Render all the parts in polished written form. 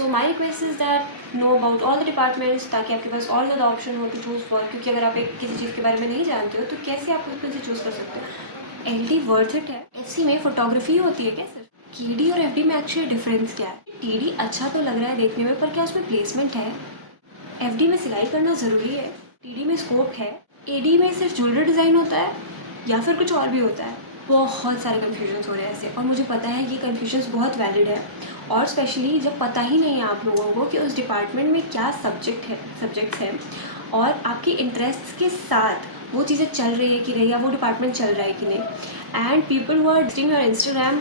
So my request is that know about all the departments, ताकि आपके पास और ज़्यादा ऑप्शन हो टू चूज़ फॉर, क्योंकि अगर आप एक किसी चीज़ के बारे में नहीं जानते हो तो कैसे आप उसमें से चूज़ कर सकते हो। LD वर्थ इट है। एफसी में फोटोग्राफी होती है क्या सिर्फ? KD और FD में एक्चुअली डिफरेंस क्या है? TD अच्छा तो लग रहा है देखने में, पर क्या उसमें प्लेसमेंट है? FD में सिलाई करना ज़रूरी है? TD में स्कोप है? AD में सिर्फ ज्वेलरी डिज़ाइन होता है या फिर कुछ और भी होता है? बहुत सारे कन्फ्यूजन्स हो रहे हैं ऐसे, और मुझे पता है ये कन्फ्यूजन्स बहुत वैलिड है, और स्पेशली जब पता ही नहीं है आप लोगों को कि उस डिपार्टमेंट में क्या सब्जेक्ट्स हैं और आपके इंटरेस्ट के साथ वो चीज़ें चल रही है कि नहीं, या वो डिपार्टमेंट चल रहा है कि नहीं। And people who are visiting your Instagram,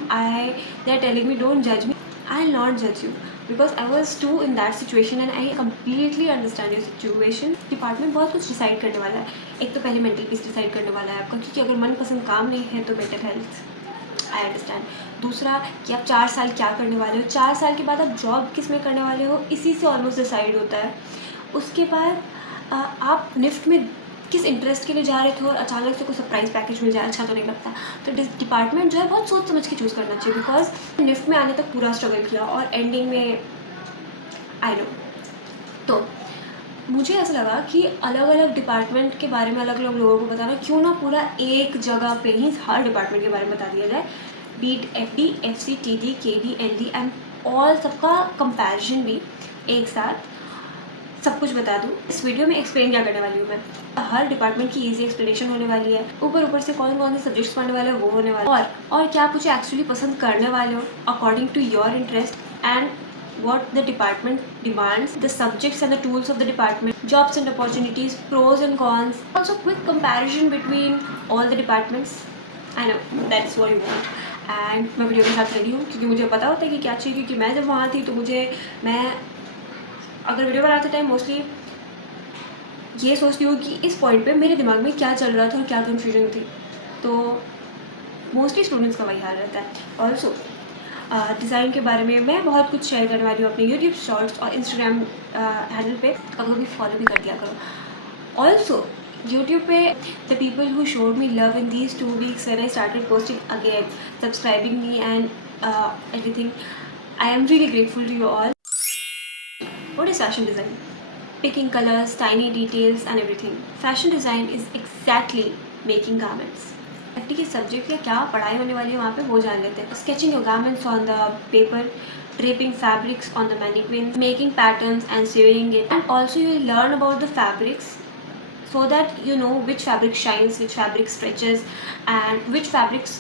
they are telling me don't जज मी, आई विल नॉट जज you, because I was to in that situation and I completely understand your situation. Department बहुत कुछ decide करने वाला है। एक तो पहले मेंटल पीस डिसाइड करने वाला है आपका, क्योंकि अगर मनपसंद काम नहीं है तो मेंटल हेल्थ, आई अंडरस्टैंड। दूसरा कि आप 4 साल क्या करने वाले हो, 4 साल के बाद आप जॉब किस में करने वाले हो, इसी से ऑलमोस्ट डिसाइड होता है। उसके बाद आप निफ्ट में किस इंटरेस्ट के लिए जा रहे थे और अचानक से कोई सरप्राइज पैकेज मिल जाए, अच्छा तो नहीं लगता। तो डिपार्टमेंट जो है बहुत सोच समझ के चूज़ करना चाहिए, बिकॉज निफ्ट में आने तक पूरा स्ट्रगल किया और एंडिंग में आई नो। तो मुझे ऐसा लगा कि अलग अलग डिपार्टमेंट के बारे में अलग अलग लोगों को बताना, क्यों ना पूरा एक जगह पे ही हर डिपार्टमेंट के बारे में बता दिया जाए, be it FD, FC, TD, KD, LD and all, सबका कंपैरिजन भी एक साथ सब कुछ बता दूँ। इस वीडियो में एक्सप्लेन क्या करने वाली हूँ मैं, हर डिपार्टमेंट की ईजी एक्सप्लेनेशन होने वाली है, ऊपर से कौन कौन से सब्जेक्ट्स पढ़ने वाले हो वो होने वाले, और क्या आप मुझे एक्चुअली पसंद करने वाले हो according to your interest and what the department demands, the subjects and the tools of the department, jobs and opportunities, pros and cons, also quick comparison between all the departments. I know that's what you want. And मैं video के साथ ready हूँ, क्योंकि मुझे पता होता है कि क्या चाहिए, क्योंकि मैं जब वहाँ थी तो मैं अगर वीडियो बनाते टाइम मोस्टली ये सोचती हूँ कि इस पॉइंट पे मेरे दिमाग में क्या चल रहा था और क्या कन्फ्यूजन थी। तो मोस्टली स्टूडेंट्स का वही हाल रहता है। ऑल्सो डिज़ाइन के बारे में मैं बहुत कुछ शेयर करने वाली हूँ अपने यूट्यूब शॉर्ट्स और इंस्टाग्राम हैंडल पे, कभी कभी फॉलो भी कर दिया करो। ऑल्सो यूट्यूब पे the people who showed me love in these 2 weeks when I started posting again, subscribing me and everything, I am really grateful to you all. What is fashion design? Picking colors, tiny details and everything. Fashion design is exactly making garments. FD की subject या क्या पढ़ाई होने वाली है वहाँ पे वो जान लेते हैं। Sketching your garments on the paper, draping fabrics on the mannequin, making patterns and sewing it. And also you will learn about the fabrics so that you know which fabric shines, which fabric stretches and which fabrics,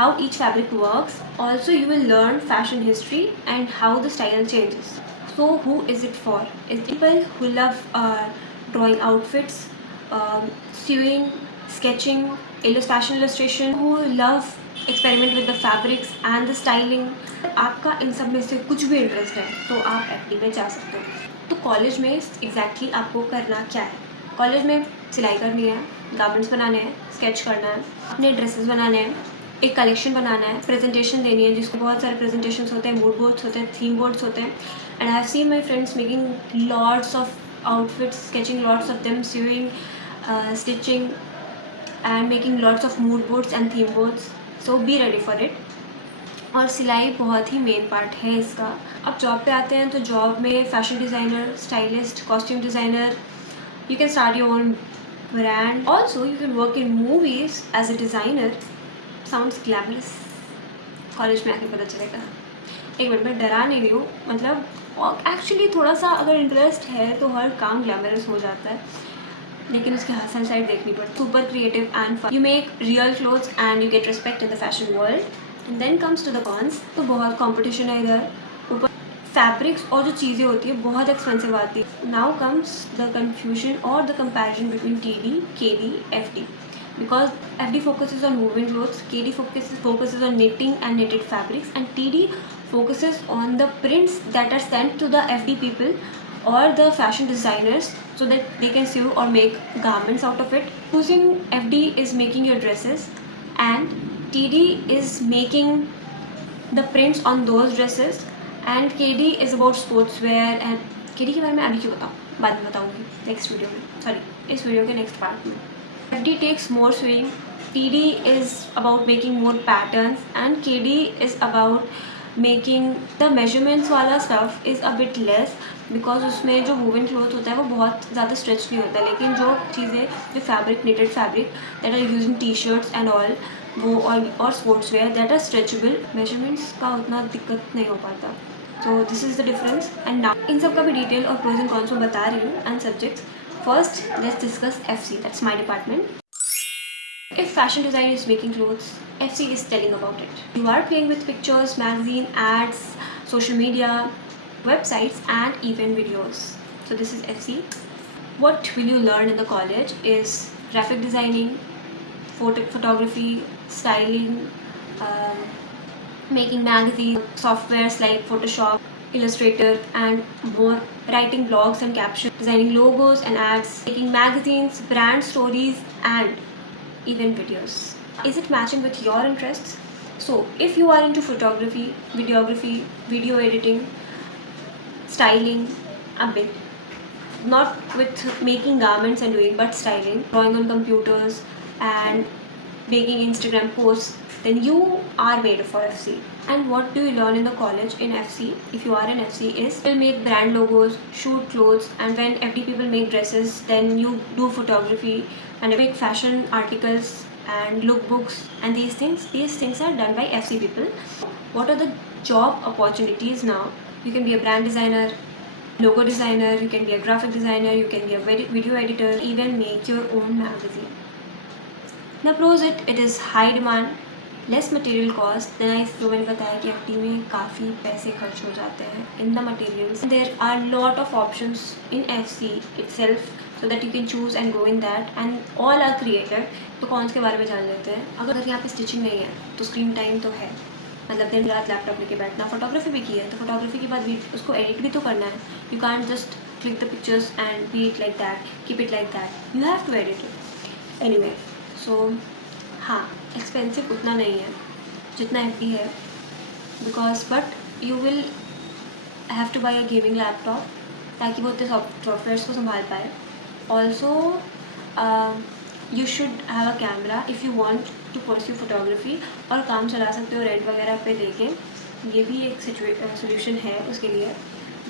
how each fabric works. Also you will learn fashion history and how the style changes. So who is it for? It's people who love drawing outfits, sewing, sketching, fashion illustration, who love experiment with the fabrics and the styling. आपका इन सब में से कुछ भी interest है तो आप FD में जा सकते हो। तो कॉलेज में एग्जैक्टली आपको करना क्या है? कॉलेज में सिलाई करनी है, गारमेंट्स बनाने हैं, स्केच करना है, अपने ड्रेसेस बनाने हैं, एक कलेक्शन बनाना है, प्रेजेंटेशन देनी है, जिसको बहुत सारे प्रेजेंटेशंस होते हैं, मूड बोर्ड्स होते हैं, थीम बोर्ड्स होते हैं। And I have seen my friends making lots of outfits, sketching lots of them, sewing, stitching and making lots of mood boards and theme boards. So be ready for it. और सिलाई बहुत ही main part है इसका। अब job पे आते हैं तो जॉब में fashion designer, stylist, costume designer, you can start your own brand. Also you can work in movies as a designer. Sounds glamorous. College में आके पता चलेगा। एक मिनट, मैं डरा नहीं रही हूँ, मतलब एक्चुअली थोड़ा सा अगर इंटरेस्ट है तो हर काम ग्लैमरस हो जाता है, लेकिन उसकी हसल साइड देखनी पड़ती है। Super creative and fun, you make real clothes and you get respect in the fashion world. And then comes to the cons, तो बहुत कॉम्पिटिशन है इधर, ऊपर फैब्रिक्स और जो चीज़ें होती है बहुत एक्सपेंसिव आती है। नाउ कम्स द कन्फ्यूजन और the comparison between TD, KD, FD. Because FD focuses on woven clothes, KD focuses on knitting and knitted fabrics, and TD focuses on the prints that are sent to the FD people or the fashion designers so that they can sew or make garments out of it. Choosing FD is making your dresses and TD is making the prints on those dresses and KD is about sportswear. and KD के बारे में अभी क्यों बताऊँ, बाद में बताऊँगी next video में, सॉरी इस वीडियो के नेक्स्ट पार्ट में। FD takes more sewing, TD is about making more patterns and KD is about making the measurements वाला stuff is a bit less because उसमें जो वूवन क्लॉथ होता है वो बहुत ज़्यादा स्ट्रेच नहीं होता है, लेकिन जो चीज़ें जो fabric knitted fabric that are using T shirts and all वो और sports wear that are stretchable, measurements का उतना दिक्कत नहीं हो पाता. So this is the difference. And now इन सब का भी डिटेल और प्रोज एंड कॉन्स में बता रही हूँ and subjects. First let's discuss FC, that's my department. If fashion design is making clothes, FC is telling about it. You are playing with pictures, magazine, ads, social media, websites, and even videos. So this is FC. What will you learn in the college is graphic designing, photography, styling, um, making magazine, softwares like Photoshop, Illustrator, and more, writing blogs and captions, designing logos and ads, making magazines, brand stories, and even videos. Is it matching with your interests? So if you are into photography, videography, video editing, styling a bit, not with making garments and doing, but styling, drawing on computers and making Instagram posts, then you are made for FC. And what do you learn in the college in FC? If you are in FC, is you'll make brand logos, shoot clothes, and when FD people make dresses, then you do photography and make fashion articles and lookbooks and these things are done by FC people. What are the job opportunities now? You can be a brand designer, logo designer, you can be a graphic designer, you can be a video editor, even make your own magazine. Now pros it is high demand, less material cost. Then जो मैंने बताया कि FD में काफ़ी पैसे खर्च हो जाते हैं in the materials. There are lot of options in FC itself so that you can choose and go in that and all are creative. तो कॉन्स के बारे में जान लेते हैं. अगर यहाँ पे स्टिचिंग नहीं है तो स्क्रीन टाइम तो है, मतलब दिन रात लैपटॉप लेके बैठना. फोटोग्राफी भी की है तो फोटोग्राफी के बाद भी उसको एडिट भी तो करना है. You can't just click the pictures and be it like that, keep it like that, you have to edit it. Anyway, so हाँ, एक्सपेंसिव उतना नहीं है जितना FD है, because but you will have to buy a gaming laptop ताकि वो उतने softwares को संभाल पाए. Also you should have a camera if you want to pursue photography, और काम चला सकते हो रेंट वगैरह पे लेके. ये भी एक सोल्यूशन है उसके लिए.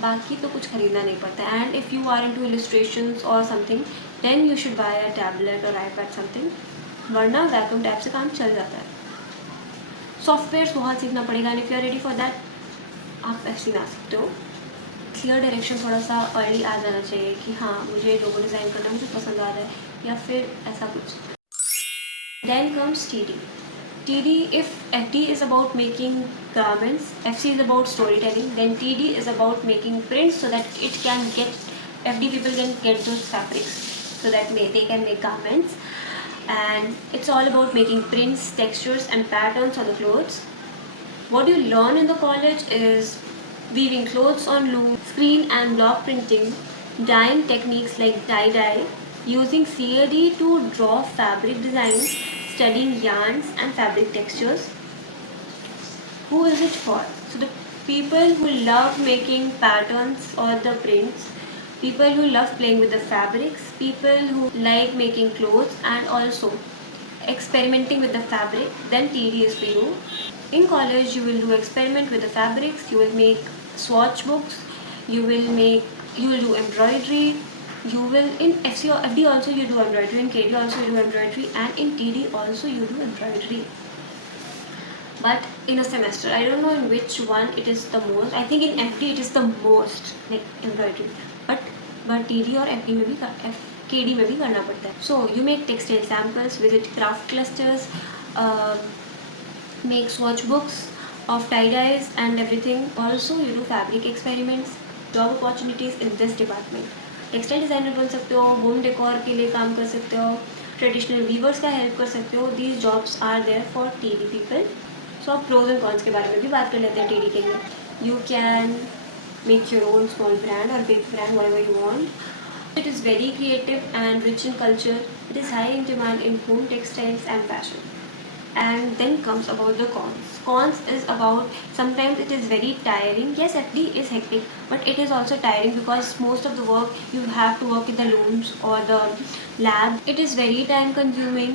बाकी तो कुछ ख़रीदना नहीं पड़ता. And if you are into illustrations or something then you should buy a tablet or iPad something, वरना वैक्यूम टैब से काम चल जाता है. सॉफ्टवेयर्स बहुत सीखना पड़ेगा. And if you are ready for that आप FC में आ सकते हो. क्लियर डायरेक्शन थोड़ा सा अर्ली आ जाना चाहिए कि हाँ मुझे लोगो डिज़ाइन करना मुझे पसंद आ रहा है, या फिर ऐसा कुछ. Then comes TD. If FD is about making garments, FC is about storytelling, then TD is about making prints so that it can get FD people can get those fabrics so that they can make garments. And it's all about making prints, textures and patterns on the clothes. What you learn in the college is weaving clothes on loom, screen and block printing, dyeing techniques like tie-dye, using CAD to draw fabric designs, studying yarns and fabric textures. Who is it for? So the people who love making patterns or the prints, people who love playing with the fabrics, people who like making clothes and also experimenting with the fabric, then TD is for you. In college you will do experiment with the fabrics, you will make swatch books, you will do embroidery, you will in FC or FD also you do embroidery, in KD also you do embroidery, and in TD also you do embroidery. But in a semester, I don't know in which one it is the most. I think in FD it is the most like embroidery. But TD और FD में भी KD में भी करना पड़ता है. So you make textile samples, visit craft clusters, make swatch books of tie-dyes and everything. Also you do fabric experiments. Job opportunities in this department. Textile designer बन सकते हो, होम डेकोर के लिए काम कर सकते हो, ट्रेडिशनल वीवर्स का हेल्प कर सकते हो. These jobs are there for TD people. So अब प्रोज एंड कॉन्स के बारे में भी बात कर लेते हैं TD के लिए. You can make your own small brand or big brand, whatever you want. It is very creative and rich in culture. It is high in demand in home textiles and fashion. And then comes about the cons. Cons is about sometimes it is very tiring. Yes, FD is hectic, but it is also tiring because most of the work you have to work in the looms or the lab. It is very time consuming.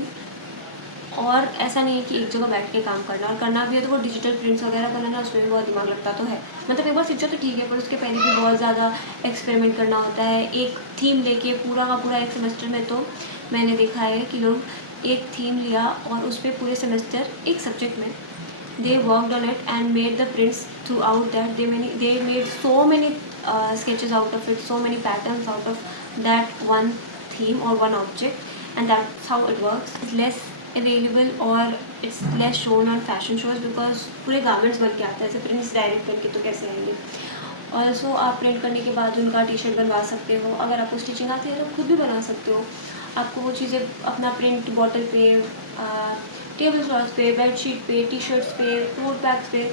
और ऐसा नहीं है कि एक जगह बैठ के काम करना, और करना भी है तो वो डिजिटल प्रिंट्स वगैरह बनाना, उसमें भी बहुत दिमाग लगता तो है। मतलब एक बार सीखो तो ठीक है, पर उसके पहले भी बहुत ज़्यादा एक्सपेरिमेंट करना होता है। एक थीम लेके पूरा का पूरा एक सेमेस्टर में, तो मैंने देखा है कि लोग एक थीम लिया और उस पर पूरे सेमेस्टर एक सब्जेक्ट में they worked on it and made the prints throughout that. They made so many sketches out of it, so many patterns out of that one theme or one object, and that's how it works. It's less available or it's less shown on fashion shows because पूरे garments बन के आता है, ऐसे prints direct बन के तो कैसे आएंगे। ऑल्सो आप प्रिंट करने के बाद उनका टी शर्ट बनवा सकते हो। अगर आपको स्टिचिंग आती है तो खुद भी बना सकते हो। आपको वो चीज़ें अपना प्रिंट बॉटल पे, टेबल क्लॉथ पे, बेडशीट पे, टी शर्ट्स पे, टोट बैग्स पे,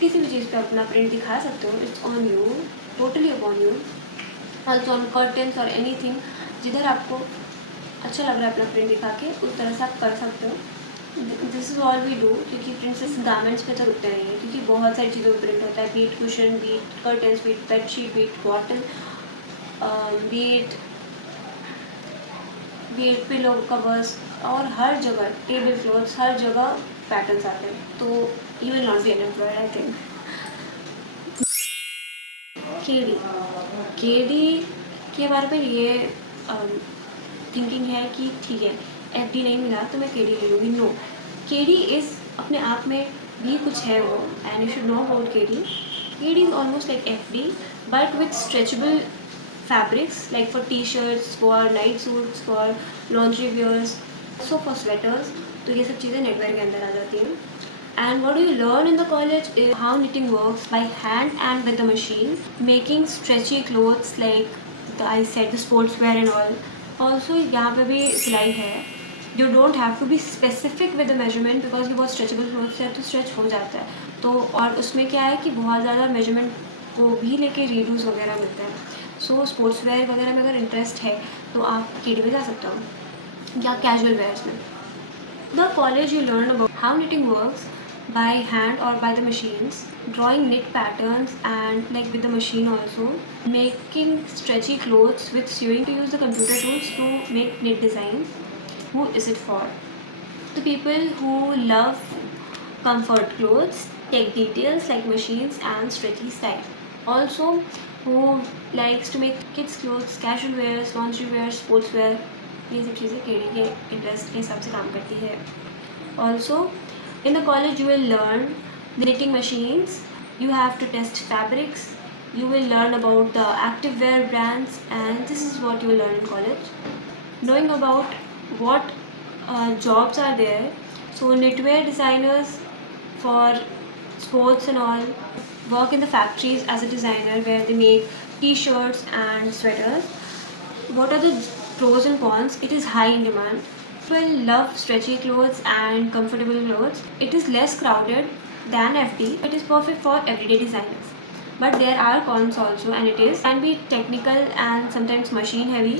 किसी भी चीज़ पे अपना प्रिंट दिखा सकते हो। It's on you, totally upon you. Also on curtains और एनीथिंग, जिधर आपको अच्छा लग रहा है अपना प्रिंट दिखा के, उस तरह से आप कर सकते हो। This is all we do, क्योंकि प्रिंट्स गारमेंट्स पे तो रुकते नहीं हैं, क्योंकि बहुत सारी चीज़ों पर प्रिंट होता है। Be it cushion, be it curtains, be it bedsheet, be it bottle, be it pillow covers, और हर जगह टेबल क्लॉथ्स, हर जगह पैटर्न्स आते हैं। तो you will not be unemployed I think. KD के बारे में ये थिंकिंग है कि ठीक है, एफडी नहीं मिला तो मैं केडी ले लूँगी। नो, केडी इज़ अपने आप में भी कुछ है वो, and you should know about KD. KD is almost like FD but with stretchable fabrics, like for t-shirts, for night suits, for laundry wears, so for sweaters। तो ये सब चीज़ें नेटवेयर के अंदर आ जाती हैं। And what do you learn in the college is how knitting works by hand and with the machine, making stretchy clothes like I said the sportswear and all। Also यहाँ पे भी सिलाई है। You don't have to be specific with the measurement because ये बहुत stretchable clothes है तो stretch हो जाता है। तो और उसमें क्या है कि बहुत ज़्यादा measurement को भी लेके reduce वगैरह मिलता है। सो स्पोर्ट्स वेयर वगैरह में अगर इंटरेस्ट है तो आप केडी में जा सकते हो, या कैजुअल वेयर्स में। The college you learn about how knitting works by hand or by the machines, drawing knit patterns and like with the machine also, making stretchy clothes with sewing, to use the computer tools to make knit designs. Who is it for? The people who love comfort clothes, tech details like machines and stretchy style. Also who likes to make kids clothes, casual wears, laundry wear, sports wear, ये सब चीज़ें KD के interest के हिसाब से काम करती है। Also in the college you will learn the knitting machines, you have to test fabrics, you will learn about the active wear brands, and this is what you will learn in college. Knowing about what jobs are there, so knitwear designers for sports and all work in the factories as a designer where they make t-shirts and sweaters. What are the pros and cons? It is high in demand. People love stretchy clothes and comfortable clothes. It is less crowded than FD. It is perfect for everyday designers. But there are cons also, and it is can be technical and sometimes machine heavy.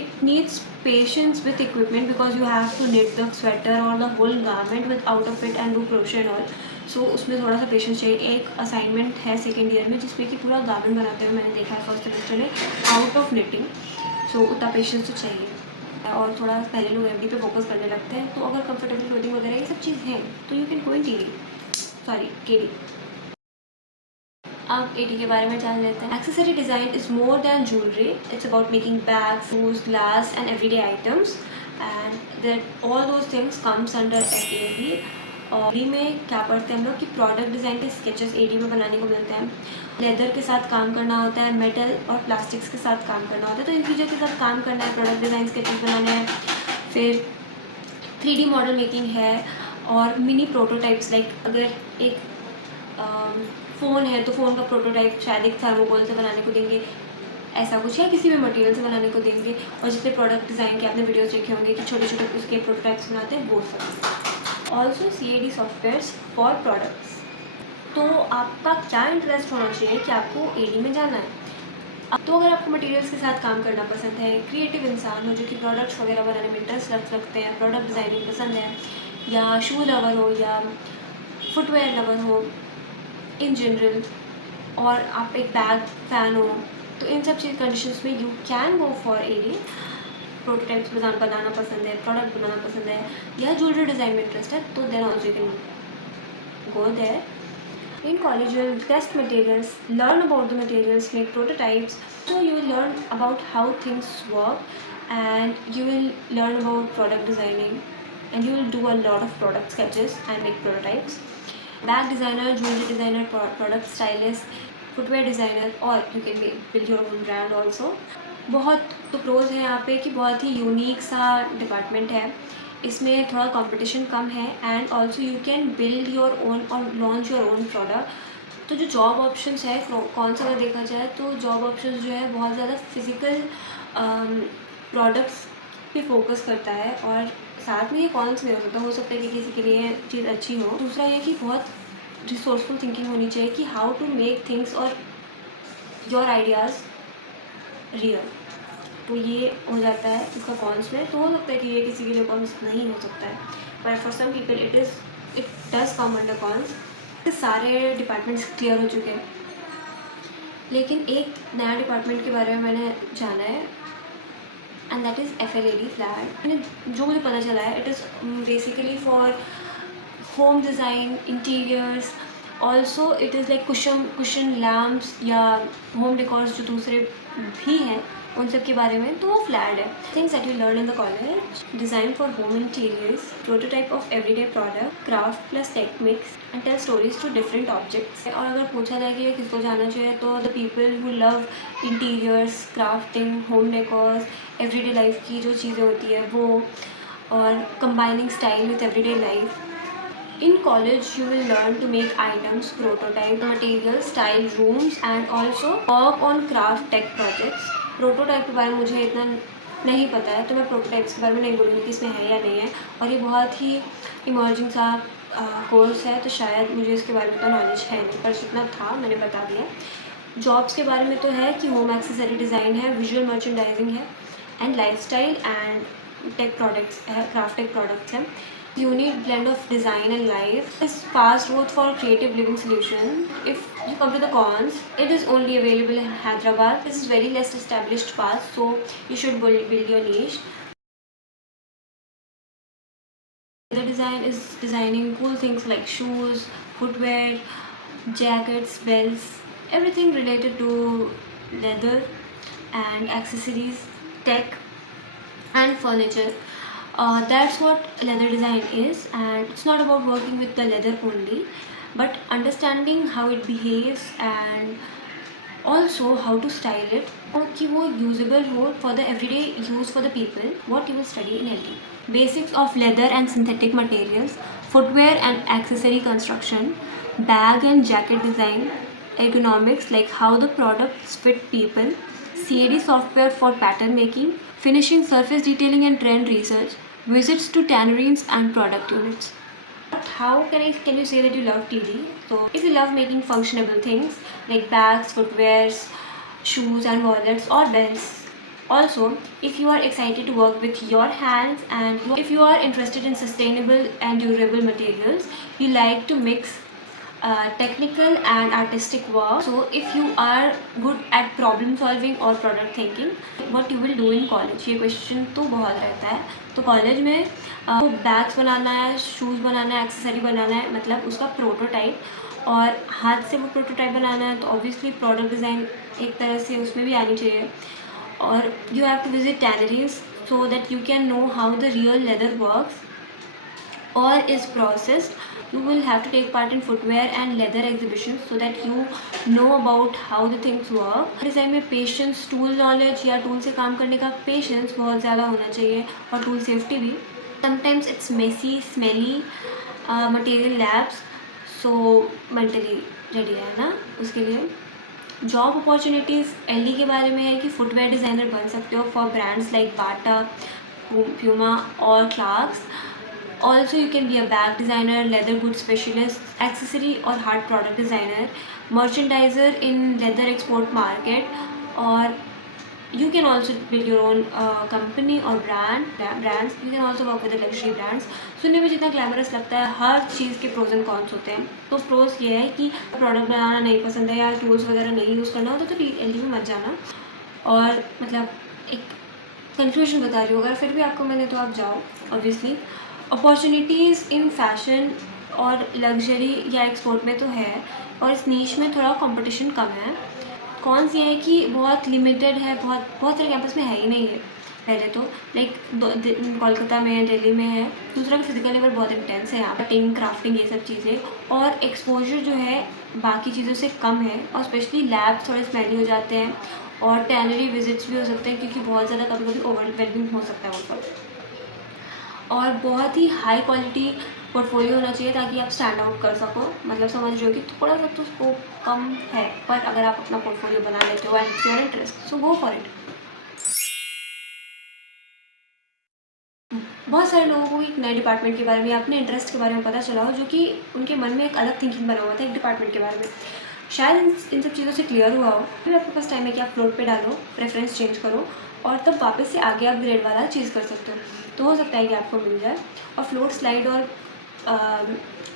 It needs patience with equipment because you have to knit the sweater or the whole garment with out of it and do crochet and all. सो उसमें थोड़ा सा patience चाहिए। एक assignment है second year में जिसपे कि पूरा गारमेंट बनाते हुए मैंने देखा है फर्स्ट सेमेस्टर में आउट ऑफ निटिंग। सो उतना पेशेंस तो चाहिए, और थोड़ा पहले लोग एफडी पे फोकस करने लगते हैं। तो अगर कंफर्टेबल क्लोथिंग वगैरह ये सब चीज़ है तो you can go in KD. अब एडी के बारे में जान लेते हैं। Accessory design is more than jewellery, it's about making bags, shoes, glass and everyday items, and that all those things comes under AD. और एडी में क्या पढ़ते हैं हम लोग कि प्रोडक्ट डिज़ाइन के स्केचेस एडी में बनाने को मिलते हैं। लेदर के साथ काम करना होता है, मेटल और प्लास्टिक्स के साथ काम करना होता है। तो इन चीज़ों के साथ काम करना है, प्रोडक्ट डिज़ाइन स्केचेस बनाने हैं। फिर 3D मॉडल मेकिंग है, और मिनी प्रोटोटाइप्स, लाइक अगर एक फ़ोन है तो फ़ोन का प्रोटोटाइप शायद एक थर्मोकोल से बनाने को देंगे, ऐसा कुछ, या किसी भी मटेरियल से बनाने को देंगे। और जितने प्रोडक्ट डिज़ाइन के आपने वीडियोस देखे होंगे कि छोटे छोटे उसके प्रोटोटाइप्स बनाते हैं, वो सब। Also CAD softwares for products. तो आपका क्या इंटरेस्ट होना चाहिए कि आपको AD में जाना है। अब तो अगर आपको मटेरियल्स के साथ काम करना पसंद है, क्रिएटिव इंसान हो जो कि प्रोडक्ट्स वगैरह बनाने में इंटरेस्ट रखते हैं, प्रोडक्ट डिज़ाइनिंग पसंद है, या शू लवर हो या फुटवेयर लवर हो इन जनरल, और आप एक बैग फ़ैन हो, तो इन सब चीज़ कंडीशंस में you can go for AD। Prototypes बनाना पसंद है, प्रोडक्ट बनाना पसंद है, या ज्वेलरी डिज़ाइन में इंटरेस्ट है, तो then also you can go there. In college, you will test materials, learn about the materials, make prototypes. So you will learn about how things work, and you will learn about product designing, and you will do a lot of product sketches and make prototypes. Bag designer, jewelry designer, product stylist, footwear designer, or you can build your own brand also. बहुत तो pros है यहाँ पे कि बहुत ही unique सा department है, इसमें थोड़ा कंपटीशन कम है, and also you can build your own और लॉन्च योर ओन प्रोडक्ट. तो जो जॉब ऑप्शंस है कौन सा अगर देखा जाए तो जॉब ऑप्शंस जो है बहुत ज़्यादा फिजिकल प्रोडक्ट्स पे फोकस करता है, और साथ में ये कौन सा नहीं हो सकता है कि किसी के लिए चीज़ अच्छी हो. दूसरा ये कि बहुत रिसोर्सफुल थिंकिंग होनी चाहिए कि हाउ टू मेक थिंग्स और योर आइडियाज़ रियल. तो ये हो जाता है इसका कॉन्स में. तो हो सकता है कि ये किसी के लिए कॉन्स नहीं हो सकता है, but for some people it does come under cons. सारे डिपार्टमेंट्स क्लियर हो चुके हैं, लेकिन एक नया डिपार्टमेंट के बारे में मैंने जाना है, and that is FLAD flat. जो मुझे पता चला है, it is basically for home design, interiors. Also it is like cushion lamps या होम डेकोर्स जो दूसरे भी हैं उन सब के बारे में. तो वो फ्लैट है. Things that you learn in the college: design for home interiors, prototype of everyday product, craft plus techniques, and tell stories to different objects. और अगर पूछा जाए कि किसको जाना चाहिए, तो the people who love interiors, crafting, home decors, everyday life की जो चीज़ें होती है वो, और combining style with everyday life. In college, you will learn to make items, prototype materials, style rooms, and also work on craft tech projects. Prototype के बारे में मुझे इतना नहीं पता है, तो मैं प्रोटोटाइप्स के बारे में नहीं बोलूँगी कि इसमें है या नहीं है, और ये बहुत ही इमर्जिंग सा कोर्स है, तो शायद मुझे इसके बारे में तो नॉलेज है नहीं, पर जितना था मैंने बता दिया. जॉब्स के बारे में तो है कि होम एक्सेसरी डिज़ाइन है, विजुअल मर्चेंडाइजिंग है, and lifestyle and tech products है, क्राफ्ट टेक प्रोडक्ट्स हैं. Unique blend of design and life. Is fast growth for creative living solution. If you come to the cons, it is only available in Hyderabad. This is very less established path, so you should build your niche. The design is designing cool things like shoes, footwear, jackets, belts, everything related to leather and accessories, tech and furniture. That's what leather design is, and it's not about working with the leather only, but understanding how it behaves and also how to style it, और कि वो usable हो for the everyday use for the people. What you will study in LD: basics of leather and synthetic materials, footwear and accessory construction, bag and jacket design, ergonomics like how the products fit people, CAD software for pattern making, finishing, surface detailing and trend research, visits to tanneries and product units. How can you say that you love TD? So if you love making functionable things like bags, footwears, shoes and wallets or belts. Also, if you are excited to work with your hands, and if you are interested in sustainable and durable materials, you like to mix technical and artistic work. So if you are good at problem solving or product thinking, what you will do in college? ये question तो बहुत रहता है. तो college में आपको bags बनाना है, shoes बनाना है, एक्सेसरी बनाना है, मतलब उसका प्रोटोटाइप, और हाथ से वो प्रोटोटाइप बनाना है, तो ऑब्वियसली प्रोडक्ट डिज़ाइन एक तरह से उसमें भी आनी चाहिए. और you have to visit tanneries so that you can know how the real leather works or is processed. You will have to take part in footwear and leather exhibitions so that you know about how the things work. Design में patience, tool knowledge या tool से काम करने का patience बहुत ज़्यादा होना चाहिए, और टूल सेफ्टी भी. Sometimes it's messy, smelly, material labs, so mentally ready रहना उसके लिए. जॉब अपॉर्चुनिटीज़ LD के बारे में है कि फुटवेयर डिज़ाइनर बन सकते हो for brands like Bata, Puma और Clarks. Also, you can be a bag designer, leather goods specialist, accessory or hard product designer, merchandiser in leather export market, or you can also build your own company or brands. You can also work with the luxury brands. सुनने में जितना glamorous लगता है, हर चीज़ के pros and cons होते हैं. तो pros ये है कि प्रोडक्ट बनाना नहीं पसंद है या टूल्स वगैरह नहीं यूज़ करना होता, तो LD में मत जाना. और मतलब एक कंक्लूजन बता रही हूँ, अगर फिर भी आपको मैंने तो आप जाओ ऑब्वियसली। अपॉर्चुनिटीज़ इन फैशन और लग्जरी या एक्सपोर्ट में तो है, और इस नीश में थोड़ा कंपटीशन कम है। कॉन्स ये है कि बहुत लिमिटेड है, बहुत सारे कैंपस में है ही नहीं है पहले तो, लाइक कोलकाता में है, दिल्ली में है। दूसरा कि फिजिकल लेवल बहुत इंटेंस है यहाँ पर, कटिंग क्राफ्टिंग ये सब चीज़ें, और एक्सपोजर जो है बाकी चीज़ों से कम है, और स्पेशली लैब्स थोड़े स्मेली हो जाते हैं, और टैनरी विजिट्स भी हो सकते हैं क्योंकि बहुत ज़्यादा कभी कभी ओवरवेलमिंग हो सकता है वो सब। और बहुत ही हाई क्वालिटी पोर्टफोलियो होना चाहिए ताकि आप स्टैंड आउट कर सको। मतलब समझ रहे हो कि थोड़ा सा तो स्कोप कम है, पर अगर आप अपना पोर्टफोलियो बना लेते हो and it's your interest, so go for it. बहुत सारे लोगों को एक नए डिपार्टमेंट के बारे में, अपने इंटरेस्ट के बारे में पता चला हो, जो कि उनके मन में एक अलग थिंकिंग बना हुआ था एक डिपार्टमेंट के बारे में। शायद इन सब चीज़ों से क्लियर हुआ हो। फिर आपके पास टाइम है कि आप फ्लोट पे डालो, प्रेफरेंस चेंज करो, और तब वापस से आगे आप ग्रेड वाला चीज़ कर सकते हो। तो हो सकता है कि आपको मिल जाए। और फ्लोट, स्लाइड और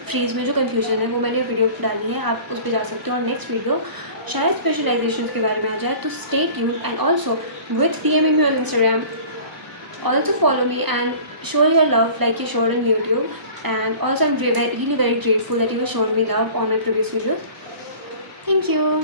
फ्रीज में जो कन्फ्यूजन है वो मैंने वीडियो डाली है, आप उस पर जा सकते हो। और नेक्स्ट वीडियो शायद स्पेशलाइजेशन के बारे में आ जाए, तो stay tuned and also with DMing me on Instagram. Also follow me and show your love like you showed on YouTube. And also I'm really very grateful that you have shown me love on my previous videos. Thank you.